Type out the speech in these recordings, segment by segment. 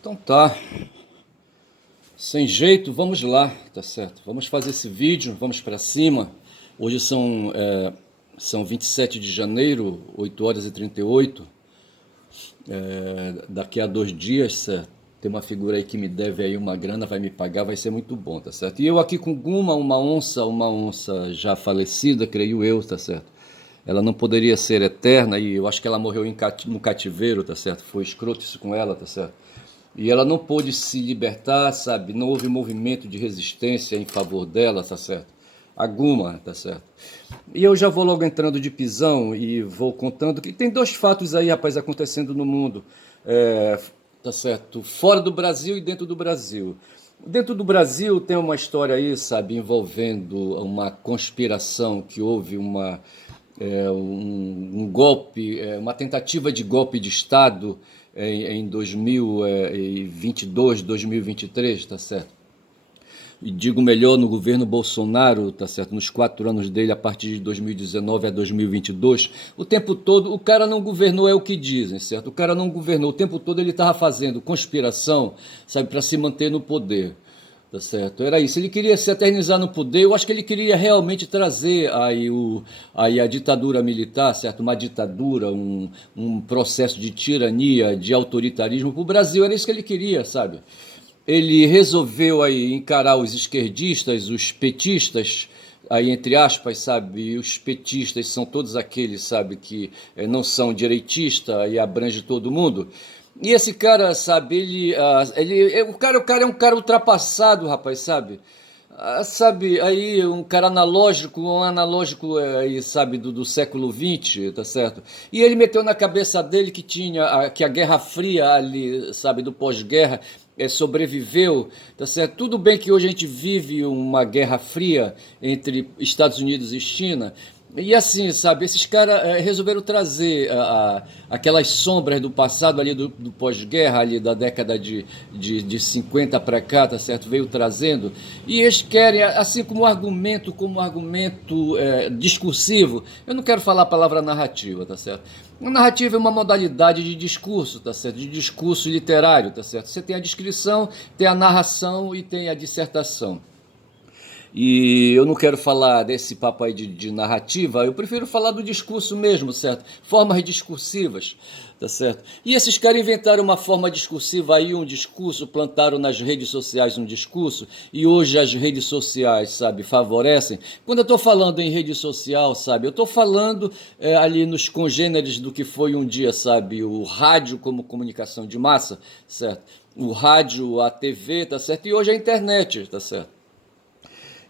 Então tá, sem jeito, vamos lá, tá certo? Vamos fazer esse vídeo, vamos para cima. Hoje são 27 de janeiro, 8 horas e 38. Daqui a 2 dias, certo? Tem uma figura aí que me deve aí uma grana, vai me pagar, vai ser muito bom, tá certo? E eu aqui com Guma, uma onça já falecida, creio eu, tá certo? Ela não poderia ser eterna e eu acho que ela morreu no cativeiro, tá certo? Foi escroto isso com ela, tá certo? E ela não pôde se libertar, sabe? Não houve movimento de resistência em favor dela, tá certo? Alguma, tá certo? E eu já vou logo entrando de pisão e vou contando que tem dois fatos aí, rapaz, acontecendo no mundo, é, tá certo? Fora do Brasil e dentro do Brasil. Dentro do Brasil tem uma história aí, sabe, envolvendo uma conspiração que houve um golpe, uma tentativa de golpe de Estado em 2022, 2023, tá certo? E digo melhor, no governo Bolsonaro, tá certo? Nos 4 anos dele, a partir de 2019 a 2022, o tempo todo, o cara não governou, é o que dizem, certo? O cara não governou, o tempo todo ele estava fazendo conspiração, sabe, para se manter no poder. Tá certo? Era isso. Ele queria se eternizar no poder. Eu acho que ele queria realmente trazer aí a ditadura militar, certo? Uma ditadura, um processo de tirania, de autoritarismo para o Brasil. Era isso que ele queria, sabe? Ele resolveu aí encarar os esquerdistas, os petistas, aí entre aspas, sabe? E os petistas são todos aqueles, sabe, que não são direitistas e abrange todo mundo. E esse cara, sabe, o cara é um cara ultrapassado, rapaz, sabe? Sabe, aí um analógico aí, sabe, do século XX, tá certo? E ele meteu na cabeça dele que a Guerra Fria ali, sabe, do pós-guerra, sobreviveu, tá certo? Tudo bem que hoje a gente vive uma Guerra Fria entre Estados Unidos e China, e assim, sabe, esses caras resolveram trazer aquelas sombras do passado ali do pós-guerra, ali da década de 50 para cá, tá certo? Veio trazendo. E eles querem, assim como argumento discursivo, eu não quero falar a palavra narrativa, tá certo? A narrativa é uma modalidade de discurso, tá certo? De discurso literário, tá certo? Você tem a descrição, tem a narração e tem a dissertação. E eu não quero falar desse papo aí de narrativa, eu prefiro falar do discurso mesmo, certo? Formas discursivas, tá certo? E esses caras inventaram uma forma discursiva aí, um discurso, plantaram nas redes sociais um discurso, e hoje as redes sociais, sabe, favorecem. Quando eu estou falando em rede social, sabe, eu estou falando ali nos congêneres do que foi um dia, sabe, o rádio como comunicação de massa, certo? O rádio, a TV, tá certo? E hoje a internet, tá certo?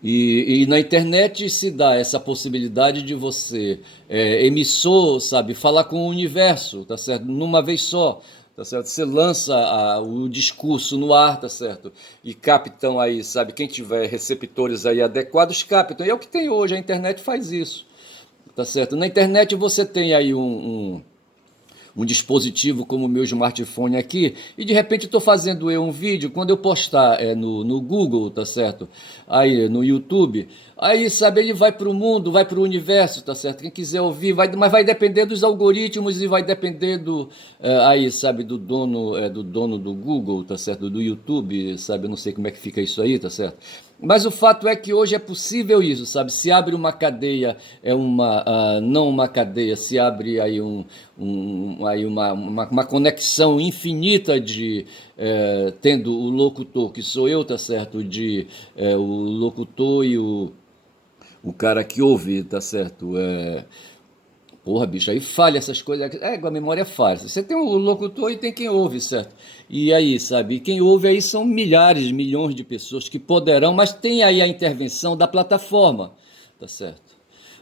E na internet se dá essa possibilidade de você, emissor, sabe, falar com o universo, tá certo? Numa vez só, tá certo? Você lança o discurso no ar, tá certo? E captam aí, sabe, quem tiver receptores aí adequados, captam. E é o que tem hoje, a internet faz isso, tá certo? Na internet você tem aí um dispositivo como o meu smartphone aqui, e de repente estou fazendo um vídeo, quando eu postar no Google, tá certo? Aí no YouTube, aí sabe, ele vai para o mundo, vai para o universo, tá certo? Quem quiser ouvir, mas vai depender dos algoritmos e vai depender aí, sabe, do dono do Google, tá certo? Do YouTube, sabe? Eu não sei como é que fica isso aí, tá certo? Mas o fato é que hoje é possível isso, sabe? Se abre uma cadeia, não uma cadeia, se abre aí, aí uma conexão infinita tendo o locutor, que sou eu, tá certo? O locutor e o cara que ouve, tá certo? Porra, bicho, aí falha essas coisas. A memória é falha. Você tem o locutor e tem quem ouve, certo? E aí, sabe? E quem ouve aí são milhares, milhões de pessoas que poderão, mas tem aí a intervenção da plataforma, tá certo?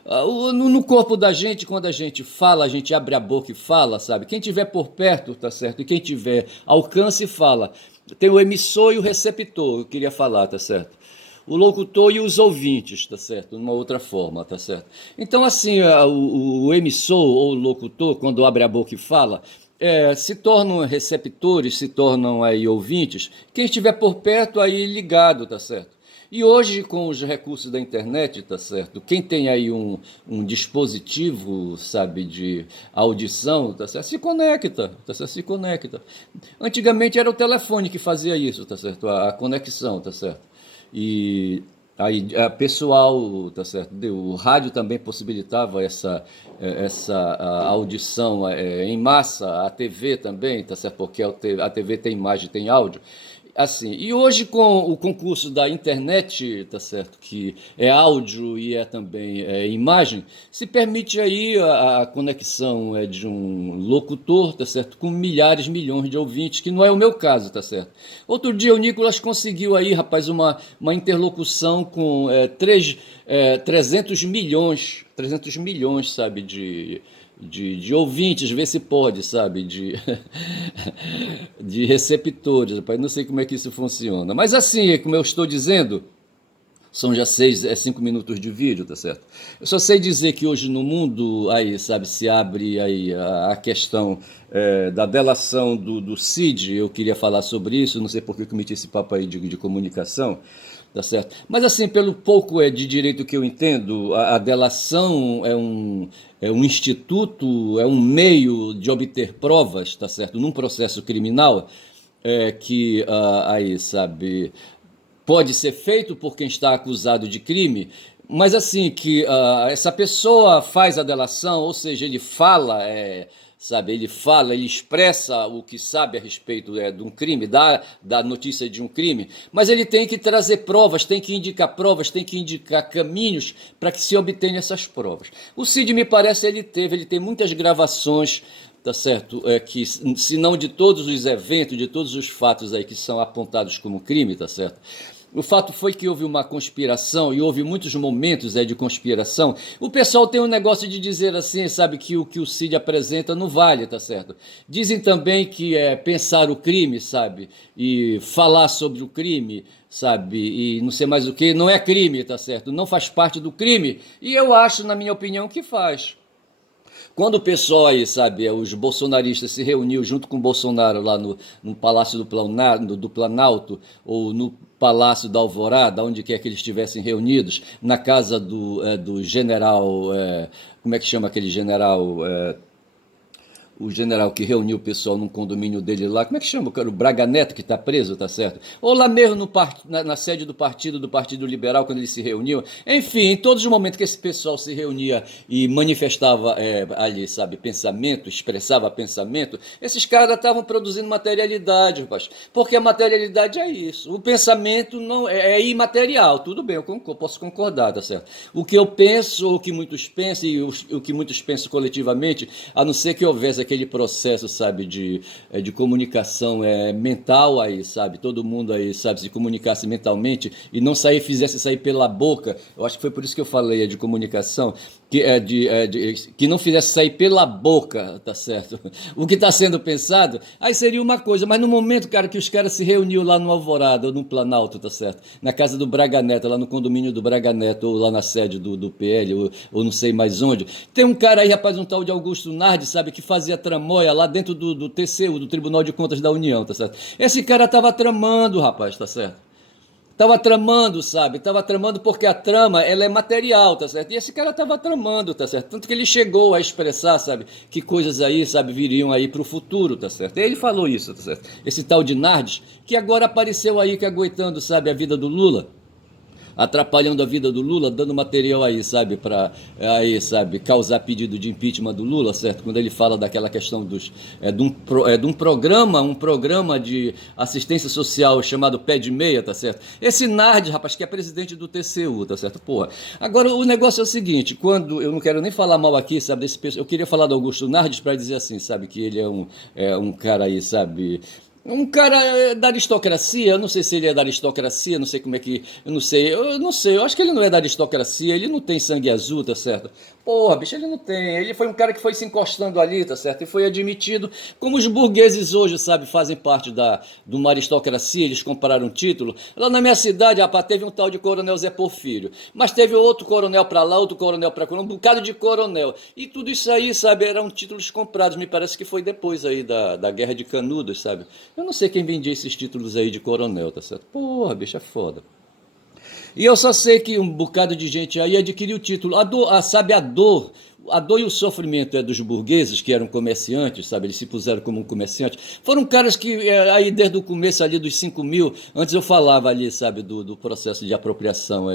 No corpo da gente, quando a gente fala, a gente abre a boca e fala, sabe? Quem tiver por perto, tá certo? E quem tiver alcance, fala. Tem o emissor e o receptor, eu queria falar, tá certo? O locutor e os ouvintes, tá certo? Numa outra forma, tá certo? Então, assim, o emissor ou o locutor, quando abre a boca e fala, se tornam receptores, se tornam aí ouvintes, quem estiver por perto aí ligado, tá certo? E hoje, com os recursos da internet, tá certo? Quem tem aí um dispositivo, sabe, de audição, tá certo? Se conecta, tá certo? Se conecta. Antigamente era o telefone que fazia isso, tá certo? A conexão, tá certo? E aí, pessoal, tá certo? O rádio também possibilitava essa audição em massa, a TV também, tá certo? Porque a TV tem imagem, tem áudio. Assim, e hoje com o concurso da internet, tá certo, que é áudio e é também imagem, se permite aí a conexão de um locutor, tá certo, com milhares, milhões de ouvintes, que não é o meu caso, tá certo. Outro dia o Nicolas conseguiu aí, rapaz, uma interlocução com 300 milhões, sabe, de ouvintes, ver se pode, sabe, de receptores, rapaz, não sei como é que isso funciona. Mas assim, como eu estou dizendo, são já 5 minutos de vídeo, tá certo? Eu só sei dizer que hoje no mundo, aí, sabe, se abre aí a questão da delação do Cid, eu queria falar sobre isso, não sei por que eu meti esse papo aí de comunicação, tá certo? Mas assim, pelo pouco de direito que eu entendo, a delação é um instituto, é um meio de obter provas, tá certo? Num processo criminal, que aí, sabe, pode ser feito por quem está acusado de crime, mas assim, que essa pessoa faz a delação, ou seja, ele fala, sabe, ele fala, ele expressa o que sabe a respeito de um crime, dá notícia de um crime, mas ele tem que trazer provas, tem que indicar caminhos para que se obtenha essas provas. O Cid, me parece, ele tem muitas gravações, tá certo? Que se não de todos os eventos, de todos os fatos aí que são apontados como crime, tá certo? O fato foi que houve uma conspiração e houve muitos momentos de conspiração. O pessoal tem um negócio de dizer assim, sabe, que o que o Cid apresenta não vale, tá certo? Dizem também que pensar o crime, sabe, e falar sobre o crime, sabe, e não sei mais o que, não é crime, tá certo? Não faz parte do crime. E eu acho, na minha opinião, que faz. Quando o pessoal aí, sabe, os bolsonaristas se reuniu junto com o Bolsonaro lá no Palácio do Planalto, ou no Palácio da Alvorada, onde quer que eles estivessem reunidos, na casa do general, como é que chama aquele general? O general que reuniu o pessoal num condomínio dele lá, como é que chama, cara? O Braga Neto, que está preso, tá certo? Ou lá mesmo na sede do Partido Liberal, quando eles se reuniam. Enfim, em todos os momentos que esse pessoal se reunia e manifestava ali, sabe, pensamento, expressava pensamento, esses caras estavam produzindo materialidade, rapaz. Porque a materialidade é isso. O pensamento não é imaterial, tudo bem, posso concordar, tá certo? O que eu penso, o que muitos pensam, e o que muitos pensam coletivamente, a não ser que houvesse aquele processo, sabe, de comunicação mental aí, sabe, todo mundo aí, sabe, se comunicasse mentalmente e não fizesse sair pela boca. Eu acho que foi por isso que eu falei de comunicação, que não fizesse sair pela boca, tá certo? O que está sendo pensado, aí seria uma coisa, mas no momento, cara, que os caras se reuniam lá no Alvorada, ou no Planalto, tá certo? Na casa do Braga Neto, lá no condomínio do Braga Neto, ou lá na sede do PL, ou não sei mais onde. Tem um cara aí, rapaz, um tal de Augusto Nardi, sabe, que fazia tramóia lá dentro do TCU, do Tribunal de Contas da União, tá certo? Esse cara tava tramando, rapaz, tá certo? Tava tramando, sabe? Tava tramando porque a trama, ela é material, tá certo? E esse cara tava tramando, tá certo? Tanto que ele chegou a expressar, sabe, que coisas aí, sabe, viriam aí pro futuro, tá certo? E ele falou isso, tá certo? Esse tal de Nardes, que agora apareceu aí caguetando, sabe, a vida do Lula, atrapalhando a vida do Lula, dando material aí, sabe, para aí, sabe, causar pedido de impeachment do Lula, certo? Quando ele fala daquela questão de um programa de assistência social chamado Pé de Meia, tá certo? Esse Nardi, rapaz, que é presidente do TCU, tá certo? Porra. Agora, o negócio é o seguinte, quando eu não quero nem falar mal aqui, sabe, eu queria falar do Augusto Nardes para dizer assim, sabe, que ele é um cara aí, sabe, um cara da aristocracia, eu não sei se ele é da aristocracia, não sei como é que. Eu acho que ele não é da aristocracia, ele não tem sangue azul, tá certo? Porra, bicho, ele não tem. Ele foi um cara que foi se encostando ali, tá certo? E foi admitido, como os burgueses hoje, sabe, fazem parte de uma aristocracia, eles compraram um título. Lá na minha cidade, rapaz, teve um tal de Coronel Zé Porfírio, mas teve outro coronel pra lá, outro coronel pra cá, um bocado de coronel. E tudo isso aí, sabe, eram títulos comprados, me parece que foi depois aí da Guerra de Canudos, sabe? Eu não sei quem vendia esses títulos aí de coronel, tá certo? Porra, bicho, é foda. E eu só sei que um bocado de gente aí adquiriu o título. Sabe, a dor e o sofrimento dos burgueses, que eram comerciantes, sabe? Eles se puseram como um comerciante. Foram caras que, aí desde o começo ali dos 5.000, antes eu falava ali, sabe, do processo de apropriação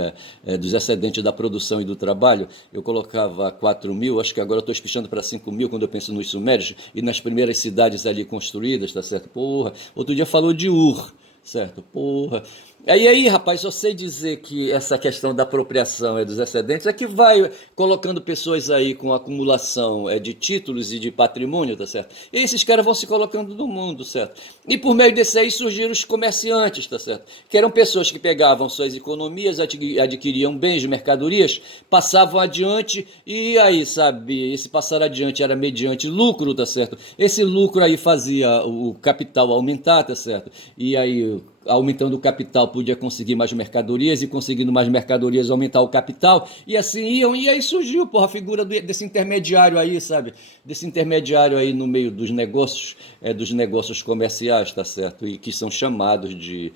dos excedentes da produção e do trabalho, eu colocava 4.000, acho que agora eu estou espichando para 5.000 quando eu penso nos sumérios e nas primeiras cidades ali construídas, tá certo? Porra, outro dia falou de Ur, certo? Porra. Aí, rapaz, só sei dizer que essa questão da apropriação dos excedentes é que vai colocando pessoas aí com acumulação de títulos e de patrimônio, tá certo? E esses caras vão se colocando no mundo, certo? E por meio desse aí surgiram os comerciantes, tá certo? Que eram pessoas que pegavam suas economias, adquiriam bens, mercadorias, passavam adiante e aí, sabe, esse passar adiante era mediante lucro, tá certo? Esse lucro aí fazia o capital aumentar, tá certo? E aí aumentando o capital, podia conseguir mais mercadorias e conseguindo mais mercadorias aumentar o capital e assim iam, e aí surgiu, porra, a figura desse intermediário aí, sabe, desse intermediário aí no meio dos negócios comerciais, tá certo, e que são chamados de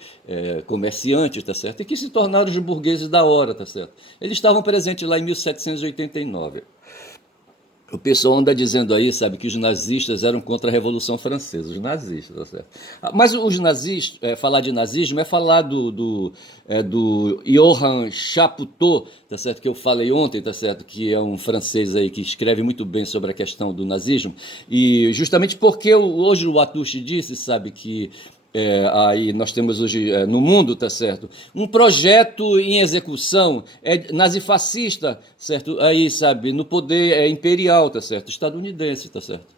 comerciantes, tá certo, e que se tornaram os burgueses da hora, tá certo, eles estavam presentes lá em 1789. O pessoal anda dizendo aí, sabe, que os nazistas eram contra a Revolução Francesa, os nazistas, tá certo? Mas os nazistas, falar de nazismo é falar do Johann Chapoutot, tá certo, que eu falei ontem, tá certo, que é um francês aí que escreve muito bem sobre a questão do nazismo, e justamente porque hoje o Atushi disse, sabe, que aí nós temos hoje no mundo, tá certo, um projeto em execução nazifascista, certo, aí sabe, no poder imperial, tá certo, estadunidense, tá certo.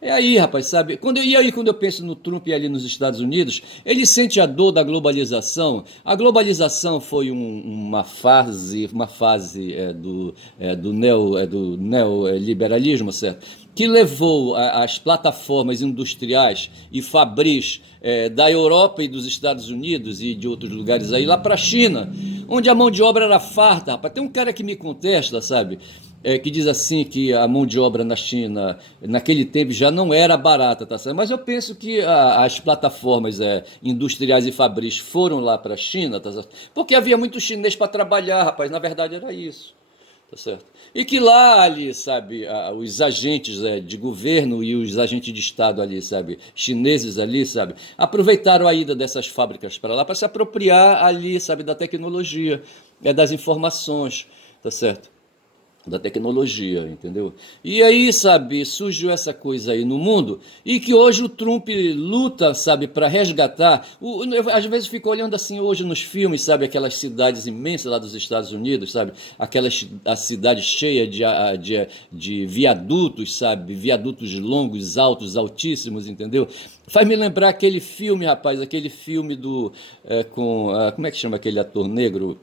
É aí, rapaz, sabe? Quando eu penso no Trump ali nos Estados Unidos, ele sente a dor da globalização. A globalização foi uma fase do neoliberalismo, certo? Que levou as plataformas industriais e fabris da Europa e dos Estados Unidos e de outros lugares aí lá para a China, onde a mão de obra era farta, rapaz. Tem um cara que me contesta, sabe? Que diz assim que a mão de obra na China, naquele tempo, já não era barata, tá certo? Mas eu penso que as plataformas industriais e fabris foram lá para a China, tá certo? Porque havia muito chinês para trabalhar, rapaz, na verdade era isso, tá certo? E que lá ali, sabe, os agentes de governo e os agentes de Estado ali, sabe, chineses ali, sabe, aproveitaram a ida dessas fábricas para lá para se apropriar ali, sabe, da tecnologia, das informações, tá certo? Da tecnologia, entendeu? E aí, sabe, surgiu essa coisa aí no mundo e que hoje o Trump luta, sabe, para resgatar. Às vezes fico olhando assim hoje nos filmes, sabe, aquelas cidades imensas lá dos Estados Unidos, sabe, a cidade cheia de viadutos, sabe, viadutos longos, altos, altíssimos, entendeu? Faz me lembrar aquele filme, rapaz, aquele filme como é que chama aquele ator negro?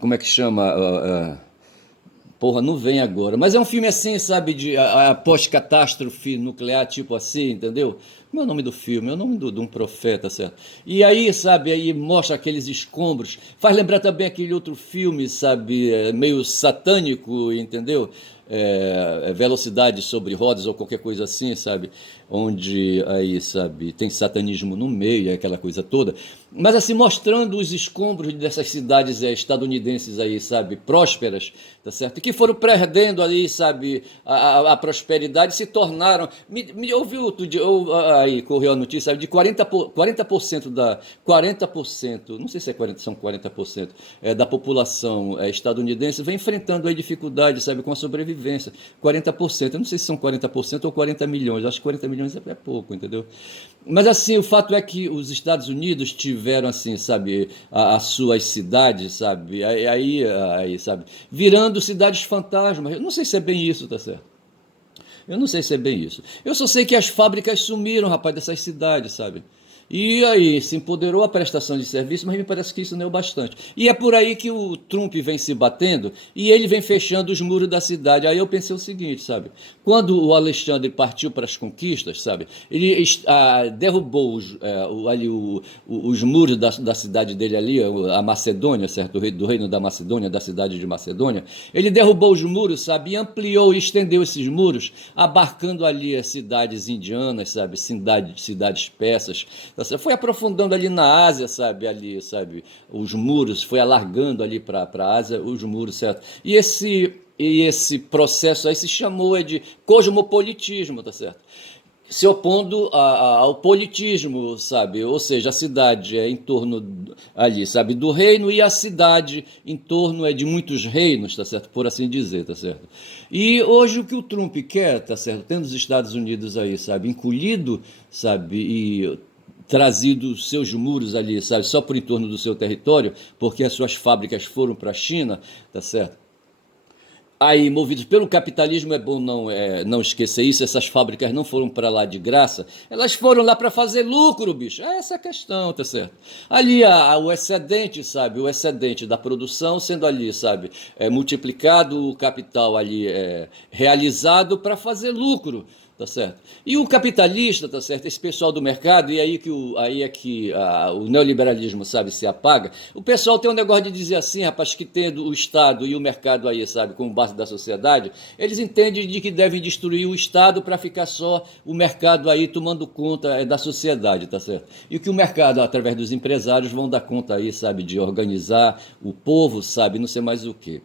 Como é que chama? Porra, não vem agora. Mas é um filme assim, sabe, pós-catástrofe nuclear, tipo assim, entendeu? Como é o nome do filme? É o nome de um profeta, certo? E aí, sabe, aí mostra aqueles escombros. Faz lembrar também aquele outro filme, sabe, meio satânico, entendeu? Velocidade sobre rodas ou qualquer coisa assim, sabe? Onde aí, sabe, tem satanismo no meio, aquela coisa toda. Mas assim, mostrando os escombros dessas cidades estadunidenses aí, sabe, prósperas, tá certo? E que foram perdendo ali, sabe, a prosperidade, se tornaram. Me ouviu outro dia, aí correu a notícia, sabe, de 40% 40%, não sei se são 40%, da população estadunidense vem enfrentando aí dificuldade, sabe, com a sobrevivência. 40%, eu não sei se são 40% ou 40 milhões, acho que 40 milhões é pouco, entendeu? Mas assim, o fato é que os Estados Unidos tiveram assim, sabe, as suas cidades, sabe, aí, sabe, virando cidades fantasmas. Eu não sei se é bem isso, tá certo? Eu não sei se é bem isso. Eu só sei que as fábricas sumiram, rapaz, dessas cidades, sabe? E aí se empoderou a prestação de serviço, mas me parece que isso não é o bastante. E é por aí que o Trump vem se batendo e ele vem fechando os muros da cidade. Aí eu pensei o seguinte, sabe? Quando o Alexandre partiu para as conquistas, sabe? Ele derrubou os muros da cidade dele ali, a Macedônia, certo? Do reino da Macedônia, da cidade de Macedônia. Ele derrubou os muros, sabe? E ampliou e estendeu esses muros abarcando ali as cidades indianas, sabe, cidades persas, tá certo? Foi aprofundando ali na Ásia, sabe, ali, sabe, os muros, foi alargando ali para a Ásia os muros, certo? E esse processo aí se chamou de cosmopolitismo, tá certo? Se opondo ao politismo, sabe? Ou seja, a cidade é em torno ali, sabe, do reino e a cidade em torno de muitos reinos, tá certo? Por assim dizer, tá certo? E hoje o que o Trump quer, tá certo? Tendo os Estados Unidos aí, sabe, encolhido, sabe, e trazido seus muros ali, sabe, só por em torno do seu território, porque as suas fábricas foram para a China, tá certo? Aí, movidos pelo capitalismo, é bom não esquecer isso, essas fábricas não foram para lá de graça, elas foram lá para fazer lucro, bicho. É essa a questão, tá certo? Ali o excedente, sabe, o excedente da produção sendo ali, sabe, multiplicado, o capital ali realizado para fazer lucro, tá certo? E o capitalista, tá certo? Esse pessoal do mercado, e aí é que o neoliberalismo, sabe, se apaga. O pessoal tem um negócio de dizer assim, rapaz, que tendo o Estado e o mercado aí, sabe, como base da sociedade, eles entendem de que devem destruir o Estado para ficar só o mercado aí tomando conta da sociedade, tá certo? E que o mercado, através dos empresários, vão dar conta aí, sabe, de organizar o povo, sabe, não sei mais o quê.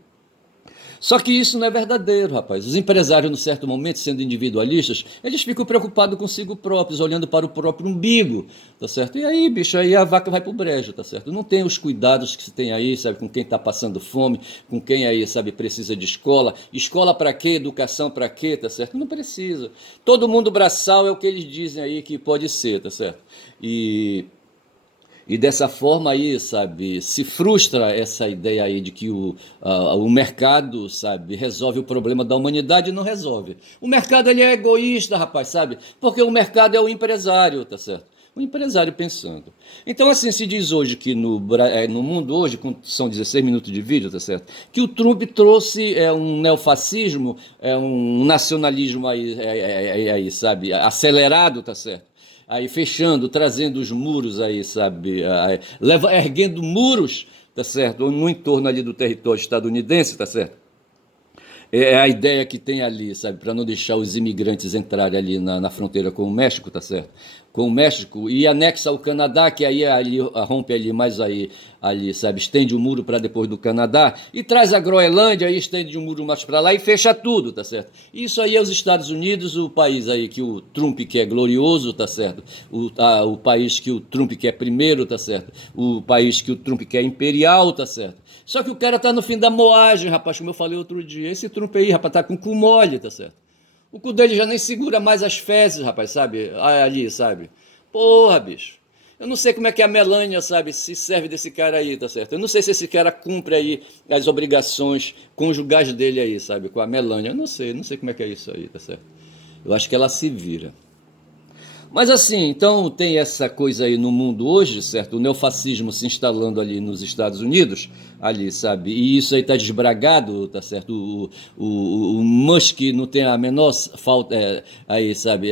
Só que isso não é verdadeiro, rapaz. Os empresários, num certo momento, sendo individualistas, eles ficam preocupados consigo próprios, olhando para o próprio umbigo, tá certo? E aí, bicho, aí a vaca vai pro brejo, tá certo? Não tem os cuidados que se tem aí, sabe, com quem está passando fome, com quem aí, sabe, precisa de escola. Escola para quê? Educação para quê, tá certo? Não precisa. Todo mundo braçal é o que eles dizem aí que pode ser, tá certo? E dessa forma aí, sabe, se frustra essa ideia aí de que o mercado, sabe, resolve o problema da humanidade e não resolve. O mercado, ele é egoísta, rapaz, sabe? Porque o mercado é o empresário, tá certo? O empresário pensando. Então, assim, se diz hoje que no mundo hoje, são 16 minutos de vídeo, tá certo? Que o Trump trouxe um neofascismo, um nacionalismo aí, sabe, acelerado, tá certo? Aí fechando, trazendo os muros aí, sabe, erguendo muros, tá certo, no entorno ali do território estadunidense, tá certo? É a ideia que tem ali, sabe, para não deixar os imigrantes entrarem ali na fronteira com o México, tá certo? Com o México e anexa ao Canadá, que aí ali rompe ali mais ali, sabe, estende o muro para depois do Canadá e traz a Groenlândia, aí estende o muro mais para lá e fecha tudo, tá certo? Isso aí é os Estados Unidos, o país aí que o Trump quer glorioso, tá certo? O país que o Trump quer primeiro, tá certo? O país que o Trump quer imperial, tá certo? Só que o cara tá no fim da moagem, rapaz, como eu falei outro dia. Esse Trump aí, rapaz, tá com o cu mole, tá certo? O cu dele já nem segura mais as fezes, rapaz, sabe? Ali, sabe? Porra, bicho. Eu não sei como é que a Melânia, sabe, se serve desse cara aí, tá certo? Eu não sei se esse cara cumpre aí as obrigações conjugais dele aí, sabe, com a Melânia. Eu não sei como é que é isso aí, tá certo? Eu acho que ela se vira. Mas assim, então tem essa coisa aí no mundo hoje, certo? O neofascismo se instalando ali nos Estados Unidos, ali, sabe? E isso aí tá desbragado, tá certo? O Musk não tem a menor falta, aí, sabe?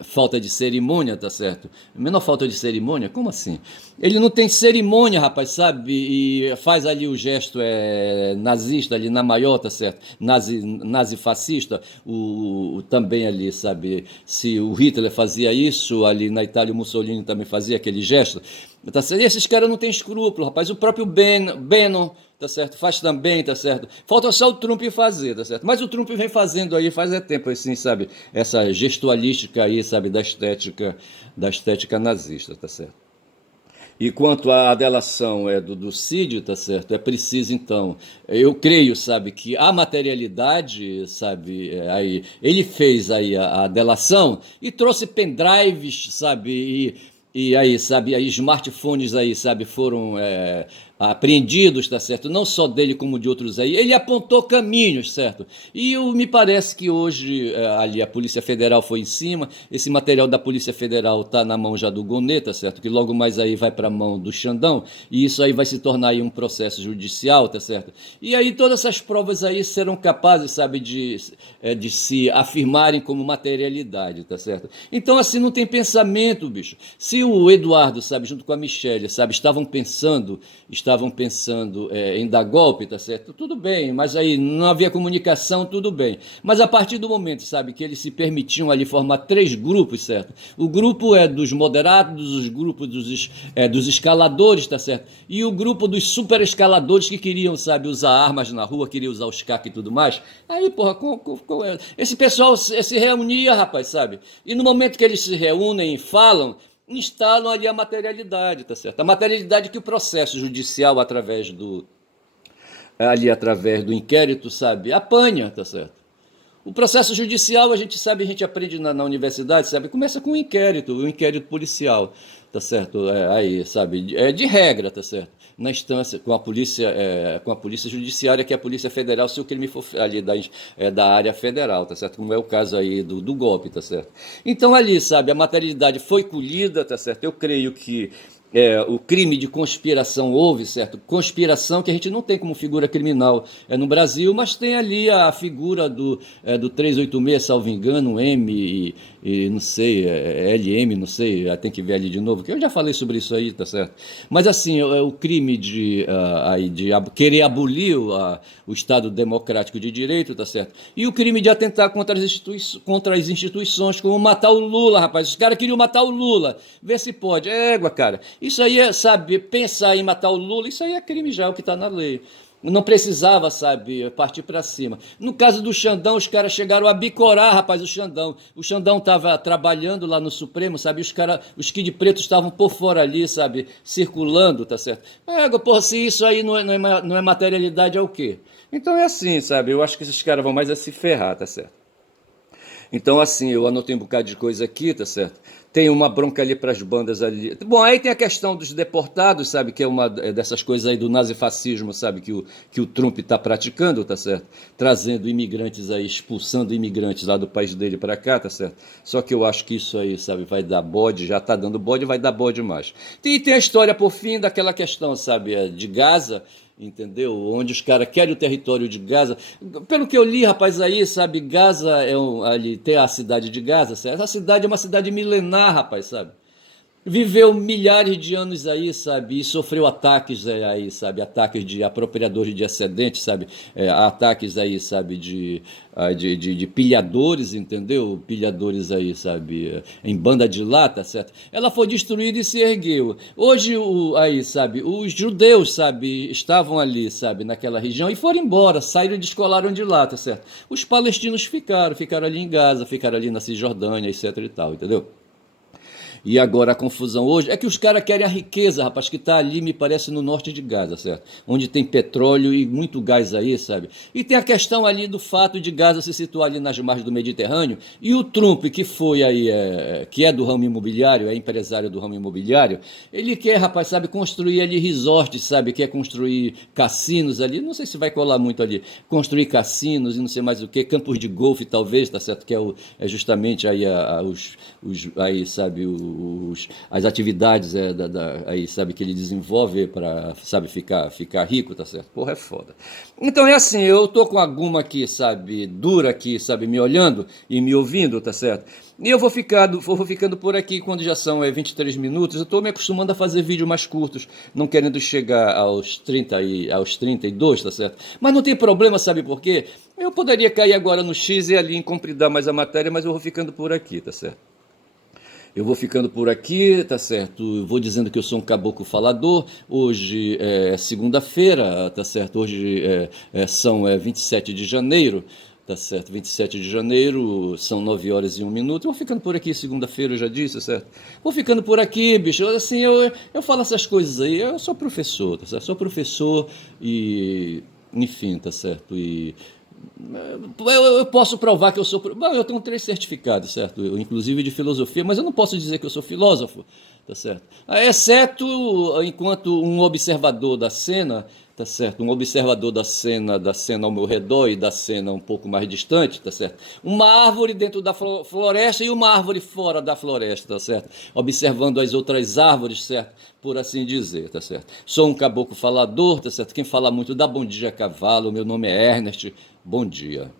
Falta de cerimônia, tá certo? Menor falta de cerimônia? Como assim? Ele não tem cerimônia, rapaz, sabe? E faz ali o gesto nazista ali na maior, tá certo? Nazifascista, também ali, sabe? Se o Hitler fazia isso, ali na Itália o Mussolini também fazia aquele gesto, tá certo? E esses caras não têm escrúpulo, rapaz. O próprio Bannon, tá certo? Faz também, tá certo? Falta só o Trump fazer, tá certo? Mas o Trump vem fazendo aí faz tempo, assim, sabe? Essa gestualística aí, sabe? Da estética nazista, tá certo? E quanto à delação do Cid, tá certo? É preciso, então, eu creio, sabe, que a materialidade, sabe, aí, ele fez aí a delação e trouxe pendrives, sabe, e aí, sabe, aí smartphones aí, sabe, foram apreendidos, tá certo? Não só dele como de outros aí. Ele apontou caminhos, certo? E me parece que hoje ali a Polícia Federal foi em cima. Esse material da Polícia Federal tá na mão já do Gonê, tá certo? Que logo mais aí vai para a mão do Xandão e isso aí vai se tornar aí um processo judicial, tá certo? E aí todas essas provas aí serão capazes, sabe, de se afirmarem como materialidade, tá certo? Então assim não tem pensamento, bicho. Se o Eduardo, sabe, junto com a Michelle, sabe, estavam pensando estavam pensando em dar golpe, tá certo? Tudo bem, mas aí não havia comunicação, tudo bem. Mas a partir do momento, sabe, que eles se permitiam ali formar três grupos, certo? O grupo é dos moderados, os grupos dos escaladores, tá certo? E o grupo dos super escaladores que queriam, sabe, usar armas na rua, queriam usar os CAC e tudo mais. Aí, porra, esse pessoal se reunia, rapaz, sabe? E no momento que eles se reúnem e falam, instalam ali a materialidade, tá certo? A materialidade que o processo judicial, através do inquérito, sabe, apanha, tá certo? O processo judicial, a gente sabe, a gente aprende na universidade, sabe, começa com o inquérito policial, tá certo? Aí, sabe, é de regra, tá certo? Na instância, com a polícia judiciária, que é a Polícia Federal, se o crime for ali da área federal, tá certo? Como é o caso aí do golpe, tá certo? Então ali, sabe, a materialidade foi colhida, tá certo? Eu creio que o crime de conspiração houve, certo? Conspiração que a gente não tem como figura criminal no Brasil, mas tem ali a figura do 386, salvo engano, e não sei, LM, não sei, tem que ver ali de novo, que eu já falei sobre isso aí, tá certo? Mas assim, o crime de querer abolir o Estado Democrático de Direito, tá certo? E o crime de atentar contra as instituições, como matar o Lula, rapaz. Os caras queriam matar o Lula, vê se pode. Égua, cara. Isso aí é, sabe, pensar em matar o Lula, isso aí é crime já, é o que está na lei. Não precisava, sabe, partir para cima. No caso do Xandão, os caras chegaram a bicorar, rapaz, o Xandão. O Xandão estava trabalhando lá no Supremo, sabe, os Kid Pretos estavam por fora ali, sabe, circulando, tá certo? Porra, se isso aí não é materialidade, é o quê? Então é assim, sabe, eu acho que esses caras vão mais a se ferrar, tá certo? Então, assim, eu anotei um bocado de coisa aqui, tá certo? Tem uma bronca ali para as bandas ali. Bom, aí tem a questão dos deportados, sabe? Que é uma dessas coisas aí do nazifascismo, sabe? Que o Trump está praticando, tá certo? Trazendo imigrantes aí, expulsando imigrantes lá do país dele para cá, tá certo? Só que eu acho que isso aí, sabe? Vai dar bode, já está dando bode, vai dar bode mais. E tem a história, por fim, daquela questão, sabe? De Gaza, entendeu? Onde os caras querem o território de Gaza. Pelo que eu li, rapaz, aí, sabe, Gaza ali tem a cidade de Gaza, certo? A cidade é uma cidade milenar, rapaz, sabe? Viveu milhares de anos aí, sabe, e sofreu ataques aí, sabe, ataques de apropriadores de excedentes, sabe, ataques aí, sabe, de pilhadores, entendeu? Pilhadores aí, sabe, em banda de lata, certo? Ela foi destruída e se ergueu. Hoje, aí, sabe, os judeus, sabe, estavam ali, sabe, naquela região e foram embora, saíram e descolaram de lá, tá certo? Os palestinos ficaram ali em Gaza, ficaram ali na Cisjordânia, etc e tal, entendeu? E agora a confusão hoje é que os caras querem a riqueza, rapaz, que está ali, me parece, no norte de Gaza, certo? Onde tem petróleo e muito gás aí, sabe? E tem a questão ali do fato de Gaza se situar ali nas margens do Mediterrâneo e o Trump, que foi aí, que é do ramo imobiliário, é empresário do ramo imobiliário, ele quer, rapaz, sabe, construir ali resorts, sabe? Quer construir cassinos ali, não sei se vai colar muito ali, construir cassinos e não sei mais o que, campos de golfe talvez, tá certo? Que é justamente aí aí, sabe, as atividades aí, sabe, que ele desenvolve para, sabe, ficar rico, tá certo? Porra, é foda. Então é assim, eu tô com a guma aqui, sabe, dura aqui, sabe, me olhando e me ouvindo, tá certo? E eu vou ficando por aqui quando já são 23 minutos. Eu estou me acostumando a fazer vídeos mais curtos, não querendo chegar aos 30 aos 32, tá certo? Mas não tem problema, sabe por quê? Eu poderia cair agora no X e ali em compridar mais a matéria, mas eu vou ficando por aqui, tá certo? Eu vou ficando por aqui, tá certo? Vou dizendo que eu sou um caboclo falador. Hoje é segunda-feira, tá certo? Hoje são 27 de janeiro, tá certo? 27 de janeiro, são 9 horas e 1 minuto. Eu vou ficando por aqui, segunda-feira, eu já disse, tá certo? Vou ficando por aqui, bicho. Assim, eu falo essas coisas aí. Eu sou professor, tá certo? Sou professor e, enfim, tá certo? Eu posso provar que eu sou. Bom, eu tenho 3 certificados, certo? Inclusive de filosofia, mas eu não posso dizer que eu sou filósofo, tá certo? Exceto enquanto um observador da cena, tá certo? Um observador da cena ao meu redor e da cena um pouco mais distante, tá certo? Uma árvore dentro da floresta e uma árvore fora da floresta, tá certo? Observando as outras árvores, certo? Por assim dizer, tá certo? Sou um caboclo falador, tá certo? Quem fala muito dá bom dia a cavalo, meu nome é Ernest. Bom dia.